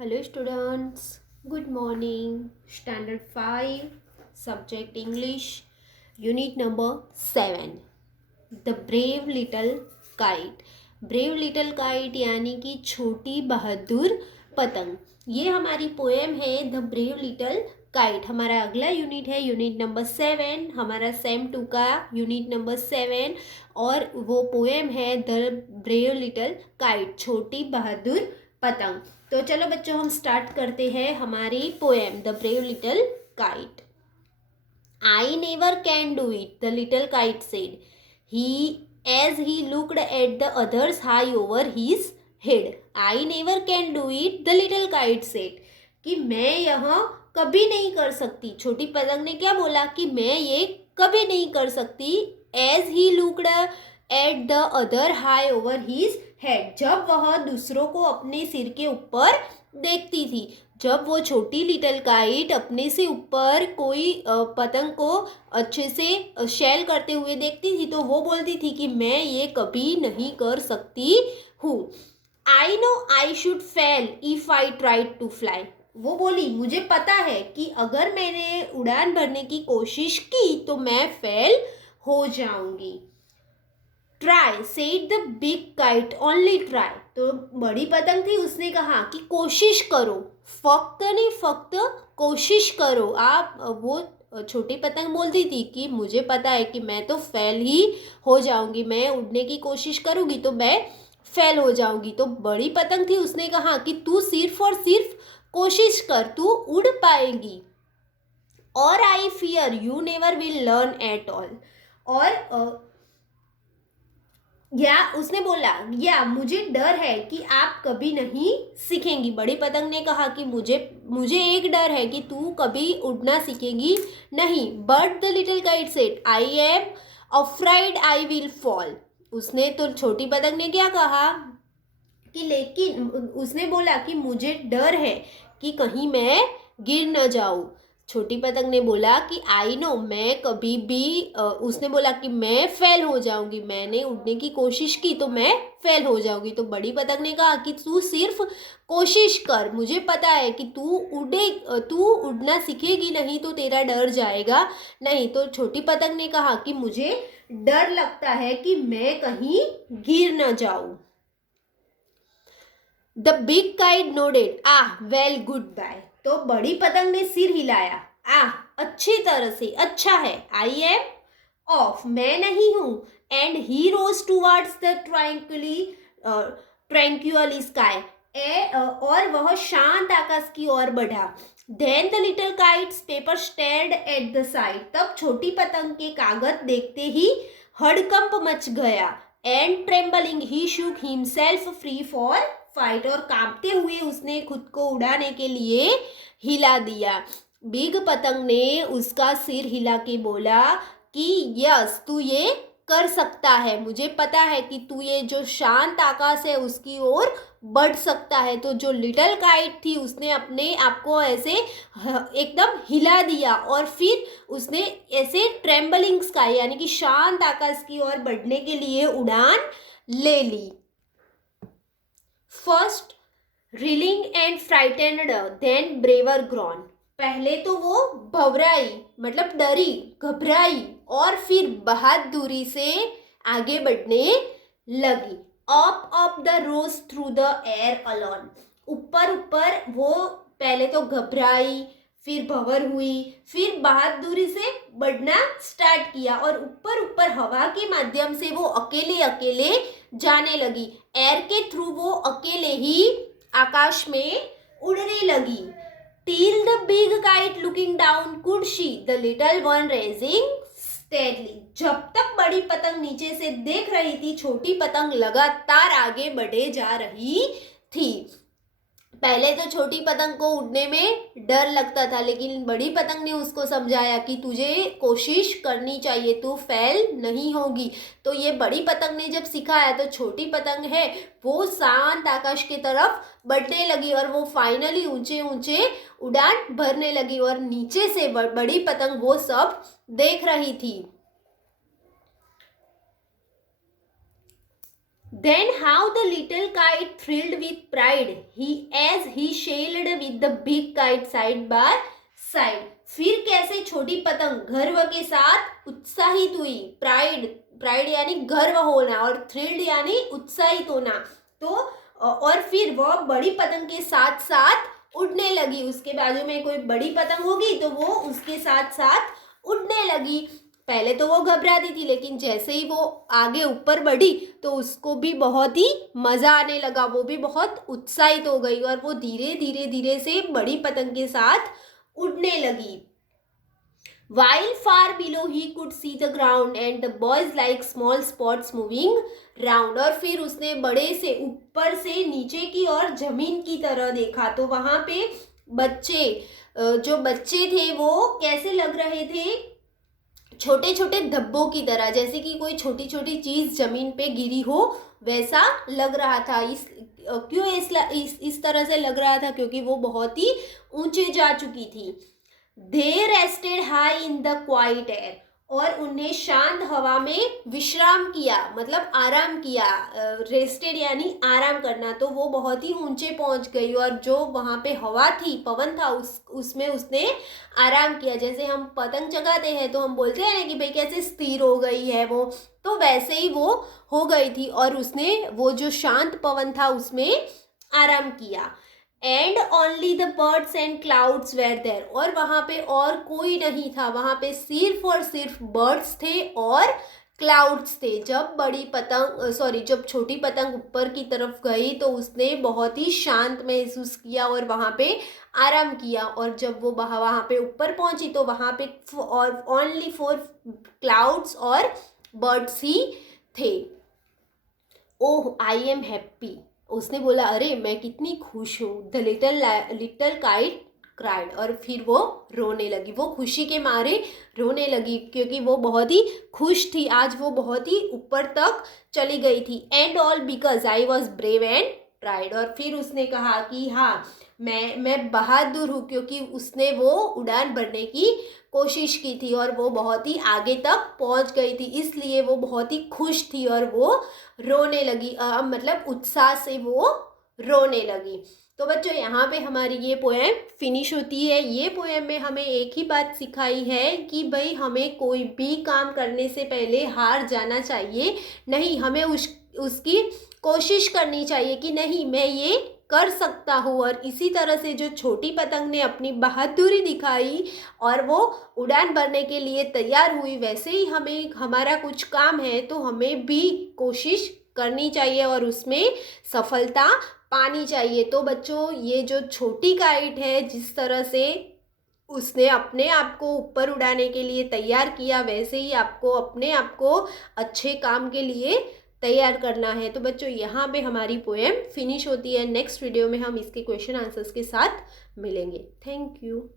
Hello students, good morning. Standard 5, subject English, unit number 7. The Brave Little Kite. Brave little kite यानी कि छोटी बहादुर पतंग। ये हमारी पोएम है द ब्रेव लिटिल काइट। हमारा अगला यूनिट है यूनिट नंबर 7, हमारा सेम 2 का यूनिट नंबर 7 और वो पोएम है द ब्रेव लिटिल काइट, छोटी बहादुर पतंग। तो चलो बच्चों हम स्टार्ट करते हैं हमारी poem the brave little kite. I never can do it, the little kite said. As he looked at the others high over his head. I never can do it, the little kite said. कि मैं यह कभी नहीं कर सकती। छोटी पतंग ने क्या बोला कि मैं ये कभी नहीं कर सकती। As he looked at the other high over his head. जब वह दूसरों को अपने सिर के ऊपर देखती थी। जब वो छोटी लिटिल काइट अपने से ऊपर कोई पतंग को अच्छे से शेल करते हुए देखती थी तो वो बोलती थी कि मैं ये कभी नहीं कर सकती हूँ। I know I should fail if I tried to fly. वो बोली मुझे पता है कि अगर मैंने उड़ान भरने की कोशिश की तो मैं फेल हो जाऊंगी। Try said the big kite only try. तो बड़ी पतंग थी उसने कहा कि कोशिश करो, फक्त नहीं फक्त कोशिश करो। आप वो छोटी पतंग बोलती थी कि मुझे पता है कि मैं तो फेल ही हो जाऊंगी, मैं उड़ने की कोशिश करूंगी तो मैं फेल हो जाऊंगी। तो बड़ी पतंग थी उसने कहा कि तू सिर्फ और सिर्फ कोशिश कर, तू उड़ पाएगी। और I fear you never will learn at all. और या उसने बोला या मुझे डर है कि आप कभी नहीं सीखेंगी। बड़ी पतंग ने कहा कि मुझे एक डर है कि तू कभी उड़ना सीखेगी नहीं। But the little kite said I am afraid I will fall. उसने तो छोटी पतंग ने क्या कहा कि लेकिन उसने बोला कि मुझे डर है कि कहीं मैं गिर न जाऊं। छोटी पतंग ने बोला कि आई नो मैं कभी भी उसने बोला कि मैं फेल हो जाऊंगी, मैंने उड़ने की कोशिश की तो मैं फेल हो जाऊंगी। तो बड़ी पतंग ने कहा कि तू सिर्फ कोशिश कर, मुझे पता है कि तू उड़ना सीखेगी नहीं तो तेरा डर जाएगा नहीं। तो छोटी पतंग ने कहा कि मुझे डर लगता है कि मैं कहीं गिर न जाऊं। The big kite nodded ah well good bye. तो बड़ी पतंग ने सिर हिलाया। आह अच्छी तरह से, अच्छा है। आई एम ऑफ, मैं नहीं हूं। And he rose towards the tranquil sky. और वह शांत आकाश की ओर बढ़ा। Then the little kites paper stared at the side. तब छोटी पतंग के कागज देखते ही हड़कंप मच गया। And trembling he shook himself free for fight. और कांपते हुए उसने खुद को उड़ाने के लिए हिला दिया। बिग पतंग ने उसका सिर हिला के बोला कि यस तू ये कर सकता है, मुझे पता है कि तू ये जो शांत आकाश है उसकी ओर बढ़ सकता है। तो जो लिटिल काइट थी उसने अपने आप को ऐसे एकदम हिला दिया और फिर उसने ऐसे ट्रेम्बलिंग स्काई यानी कि शांत आकाश की ओर बढ़ने के लिए उड़ान ले ली। First reeling and frightened then braver grown. पहले तो वो भवराई मतलब डरी, घबराई और फिर बहादुरी से आगे बढ़ने लगी। Up up the rose through the air alone. ऊपर ऊपर वो पहले तो घबराई, फिर भंवर हुई, फिर बहादुरी से बढ़ना स्टार्ट किया और ऊपर ऊपर हवा के माध्यम से वो अकेले अकेले जाने लगी। एयर के थ्रू वो अकेले ही आकाश में उड़ने लगी। Till the big kite looking down could she the little one raising steadily. जब तक बड़ी पतंग नीचे से देख रही थी छोटी पतंग लगातार आगे बढ़े जा रही थी। पहले तो छोटी पतंग को उड़ने में डर लगता था लेकिन बड़ी पतंग ने उसको समझाया कि तुझे कोशिश करनी चाहिए, तू फेल नहीं होगी। तो ये बड़ी पतंग ने जब सिखाया तो छोटी पतंग है वो शांत आकाश की तरफ बढ़ने लगी और वो फाइनली ऊंचे ऊंचे उड़ान भरने लगी और नीचे से बड़ी पतंग वो सब देख रही थी। Then how the little kite thrilled with pride as he sailed with the big kite side by side. फिर कैसे छोटी पतंग गर्व के साथ उत्साहित हुई. प्राइड यानी गर्व होना और थ्रिल्ड यानी उत्साहित होना. तो और फिर वह बड़ी पतंग के साथ साथ उड़ने लगी. उसके बाजू में कोई बड़ी पतंग होगी तो वो उसके साथ साथ उड़ने लगी. पहले तो वो घबराती थी, लेकिन जैसे ही वो आगे ऊपर बढ़ी तो उसको भी बहुत ही मज़ा आने लगा. वो भी बहुत उत्साहित हो गई और वो धीरे धीरे धीरे से बड़ी पतंग के साथ उड़ने लगी. While far below he could see the ground and the boys like small spots moving round. और फिर उसने बड़े से ऊपर से नीचे की और जमीन की तरह देखा तो वहाँ पे बच्चे, जो बच्चे थे वो कैसे लग रहे थे, छोटे छोटे धब्बों की तरह, जैसे कि कोई छोटी छोटी चीज़ जमीन पे गिरी हो वैसा लग रहा था. क्यों इस तरह से लग रहा था? क्योंकि वो बहुत ही ऊंचे जा चुकी थी. They rested high in the quiet air. और उन्हें शांत हवा में विश्राम किया, मतलब आराम किया. रेस्टेड यानी आराम करना. तो वो बहुत ही ऊंचे पहुंच गई और जो वहाँ पे हवा थी, पवन था, उसमें उसने आराम किया. जैसे हम पतंग चगाते हैं तो हम बोलते हैं ना कि भाई कैसे स्थिर हो गई है वो, तो वैसे ही वो हो गई थी और उसने वो जो शांत पवन था उसमें आराम किया. And only the birds and clouds were there. और वहाँ पे और कोई नहीं था, वहाँ पे सिर्फ और सिर्फ बर्ड्स थे और क्लाउड्स थे. जब छोटी पतंग ऊपर की तरफ गई तो उसने बहुत ही शांत महसूस किया और वहाँ पे आराम किया. और जब वो वहाँ पे ऊपर पहुँची तो वहाँ पे और ओनली 4 क्लाउड्स और बर्ड्स ही थे. ओह आई एम हैप्पी. उसने बोला अरे मैं कितनी खुश हूँ. The little kite cried. और फिर वो रोने लगी. वो खुशी के मारे रोने लगी क्योंकि वो बहुत ही खुश थी. आज वो बहुत ही ऊपर तक चली गई थी. And all because I was brave and pride. और फिर उसने कहा कि हाँ मैं बहादुर हूँ क्योंकि उसने वो उड़ान भरने की कोशिश की थी और वो बहुत ही आगे तक पहुँच गई थी, इसलिए वो बहुत ही खुश थी और वो रोने लगी. मतलब उत्साह से वो रोने लगी. तो बच्चों यहाँ पे हमारी ये पोएम फिनिश होती है. ये पोएम में हमें एक ही बात सिखाई है कि भाई हमें कोई भी काम करने से पहले हार जाना चाहिए नहीं. हमें उसकी कोशिश करनी चाहिए कि नहीं मैं ये कर सकता हूँ. और इसी तरह से जो छोटी पतंग ने अपनी बहादुरी दिखाई और वो उड़ान भरने के लिए तैयार हुई, वैसे ही हमें हमारा कुछ काम है तो हमें भी कोशिश करनी चाहिए और उसमें सफलता पानी चाहिए. तो बच्चों ये जो छोटी काइट है, जिस तरह से उसने अपने आप को ऊपर उड़ाने के लिए तैयार किया, वैसे ही आपको अपने आप को अच्छे काम के लिए तैयार करना है. तो बच्चों यहाँ पे हमारी पोएम फिनिश होती है. नेक्स्ट वीडियो में हम इसके क्वेश्चन आंसर्स के साथ मिलेंगे. Thank you.